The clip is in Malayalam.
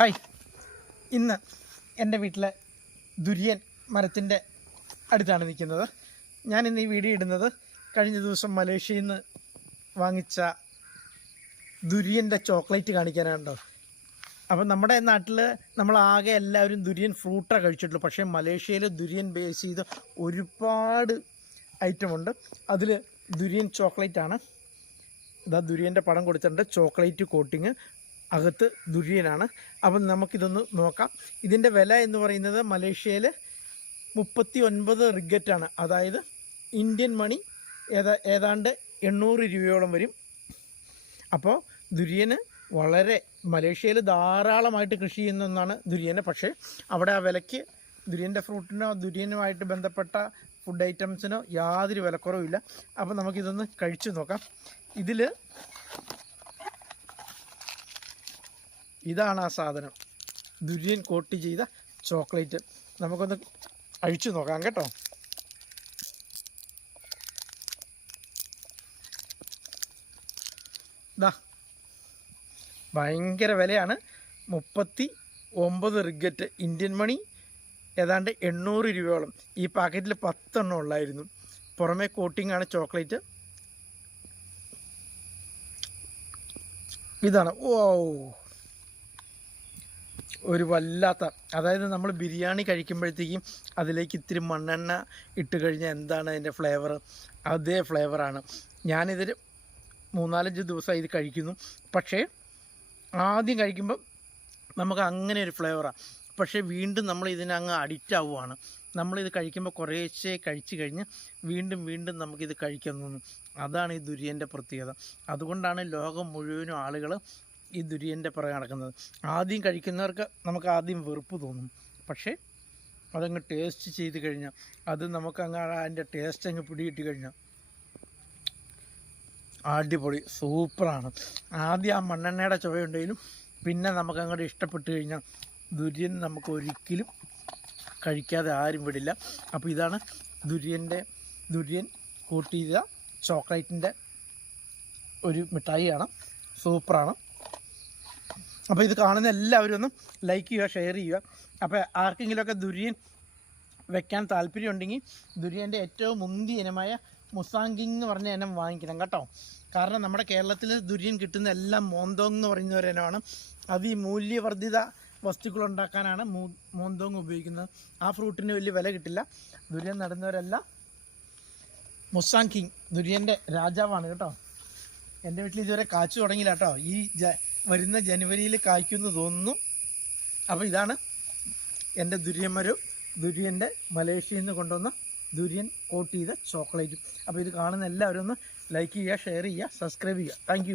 ഹായ്, ഇന്ന് എൻ്റെ വീട്ടിലെ ദുര്യൻ മരത്തിൻ്റെ അടുത്താണ് നിൽക്കുന്നത്. ഞാനിന്ന് ഈ വീഡിയോ ഇടുന്നത് കഴിഞ്ഞ ദിവസം മലേഷ്യയിൽ നിന്ന് വാങ്ങിച്ച ദുര്യൻ്റെ ചോക്ലേറ്റ് കാണിക്കാനാണല്ലോ. അപ്പം നമ്മുടെ നാട്ടിൽ നമ്മളാകെ എല്ലാവരും ദുര്യൻ ഫ്രൂട്ടാണ് കഴിച്ചിട്ടുള്ളൂ. പക്ഷേ മലേഷ്യയിൽ ദുര്യൻ ബേസ് ചെയ്ത് ഒരുപാട് ഐറ്റമുണ്ട്. അതിൽ ദുര്യൻ ചോക്ലേറ്റാണ്. ഇതാ ദുര്യൻ്റെ പടം കൊടുത്തിട്ടുണ്ട്. ചോക്ലേറ്റ് കോട്ടിങ്, അകത്ത് ദുര്യനാണ്. അപ്പം നമുക്കിതൊന്ന് നോക്കാം. ഇതിൻ്റെ വില എന്ന് പറയുന്നത് മലേഷ്യയിൽ 39 റിഗറ്റാണ്. അതായത് ഇന്ത്യൻ മണി ഏതാണ്ട് 800 രൂപയോളം വരും. അപ്പോൾ ദുര്യന് വളരെ മലേഷ്യയിൽ ധാരാളമായിട്ട് കൃഷി ചെയ്യുന്ന ഒന്നാണ് ദുര്യന്. പക്ഷേ അവിടെ ആ വിലയ്ക്ക് ദുര്യൻ്റെ ഫ്രൂട്ടിനോ ദുര്യനുമായിട്ട് ബന്ധപ്പെട്ട ഫുഡ് ഐറ്റംസിനോ യാതൊരു വിലക്കുറവില്ല. അപ്പോൾ നമുക്കിതൊന്ന് കഴിച്ചു നോക്കാം. ഇതാണ് ആ സാധനം, ദുര്യൻ കോട്ട് ചെയ്ത ചോക്ലേറ്റ്. നമുക്കൊന്ന് അഴിച്ചു നോക്കാം കേട്ടോ. ഇതാ ഭയങ്കര വിലയാണ്, 39 റിഗറ്റ്, ഇന്ത്യൻ മണി ഏതാണ്ട് 800 രൂപയോളം. ഈ പാക്കറ്റിൽ 10 എണ്ണം ഉള്ളായിരുന്നു. പുറമേ കോട്ടിങ്ങാണ് ചോക്ലേറ്റ്. ഇതാണ് ഒരു വല്ലാത്ത, അതായത് നമ്മൾ ബിരിയാണി കഴിക്കുമ്പോഴത്തേക്കും അതിലേക്ക് ഇത്തിരി മണ്ണെണ്ണ ഇട്ട് കഴിഞ്ഞാൽ എന്താണ് അതിൻ്റെ ഫ്ലേവർ, അതേ ഫ്ലേവറാണ്. ഞാനിതിൽ 3-4 ദിവസമായി ഇത് കഴിക്കുന്നു. പക്ഷേ ആദ്യം കഴിക്കുമ്പം നമുക്ക് അങ്ങനെ ഒരു ഫ്ലേവറാണ്. പക്ഷേ വീണ്ടും നമ്മൾ ഇതിനങ്ങ് അഡിക്റ്റ് ആവുകയാണ്. നമ്മളിത് കഴിക്കുമ്പോൾ കുറേശ്ശേ കഴിച്ച് കഴിഞ്ഞ് വീണ്ടും വീണ്ടും നമുക്കിത് കഴിക്കാൻ തോന്നും. അതാണ് ഈ ദുര്യൻ്റെ പ്രത്യേകത. അതുകൊണ്ടാണ് ലോകം മുഴുവനും ആളുകൾ ഈ ദുര്യൻ്റെ പുറകെ നടക്കുന്നത്. ആദ്യം കഴിക്കുന്നവർക്ക് നമുക്ക് ആദ്യം വെറുപ്പ് തോന്നും. പക്ഷേ അതങ്ങ് ടേസ്റ്റ് ചെയ്ത് കഴിഞ്ഞാൽ, അത് നമുക്കങ്ങ് അതിൻ്റെ ടേസ്റ്റ് അങ്ങ് പിടികിട്ടി കഴിഞ്ഞാൽ അടിപൊളി, സൂപ്പറാണ്. ആദ്യം ആ മണ്ണെണ്ണയുടെ ചുവയുണ്ടെങ്കിലും പിന്നെ നമുക്കങ്ങോട്ട് ഇഷ്ടപ്പെട്ട് കഴിഞ്ഞാൽ ദുര്യൻ നമുക്ക് ഒരിക്കലും കഴിക്കാതെ ആരും വിടില്ല. അപ്പോൾ ഇതാണ് ദുര്യൻ കൂട്ടി ചെയ്ത ചോക്ലേറ്റിൻ്റെ ഒരു മിഠായിയാണ്, സൂപ്പറാണ്. അപ്പോൾ ഇത് കാണുന്ന എല്ലാവരും ഒന്ന് ലൈക്ക് ചെയ്യുക, ഷെയർ ചെയ്യുക. അപ്പോൾ ആർക്കെങ്കിലുമൊക്കെ ദുര്യൻ വെക്കാൻ താല്പര്യമുണ്ടെങ്കിൽ ദുര്യൻ്റെ ഏറ്റവും മുന്തിയ ഇനമായ മുസാങ്കിങ് എന്ന് പറഞ്ഞ ഇനം വാങ്ങിക്കണം കേട്ടോ. കാരണം നമ്മുടെ കേരളത്തിൽ ദുര്യൻ കിട്ടുന്ന എല്ലാം മോന്തോങ് എന്ന് പറയുന്ന ഒരു ഇനമാണ്. അത് ഈ മൂല്യവർദ്ധിത വസ്തുക്കൾ ഉണ്ടാക്കാനാണ് മോന്തോങ് ഉപയോഗിക്കുന്നത്. ആ ഫ്രൂട്ടിന് വലിയ വില കിട്ടില്ല. ദുര്യൻ നടുന്നവരെല്ലാം മുസാങ്കിങ് ദുര്യൻ്റെ രാജാവാണ് കേട്ടോ. എൻ്റെ വീട്ടിൽ ഇതുവരെ കാച്ചു തുടങ്ങിയില്ല കേട്ടോ. ഈ വരുന്ന ജനുവരിയിൽ കായ്ക്കുമെന്ന് തോന്നുന്നു. അപ്പോൾ ഇതാണ് എൻ്റെ ദുര്യൻ മരവും ദുര്യൻ്റെ മലേഷ്യയിൽ നിന്ന് കൊണ്ടുവന്ന ദുര്യൻ കോട്ട് ചെയ്ത ചോക്ലേറ്റും. അപ്പോൾ ഇത് കാണുന്ന എല്ലാവരും ഒന്ന് ലൈക്ക് ചെയ്യുക, ഷെയർ ചെയ്യുക, സബ്സ്ക്രൈബ് ചെയ്യുക. താങ്ക്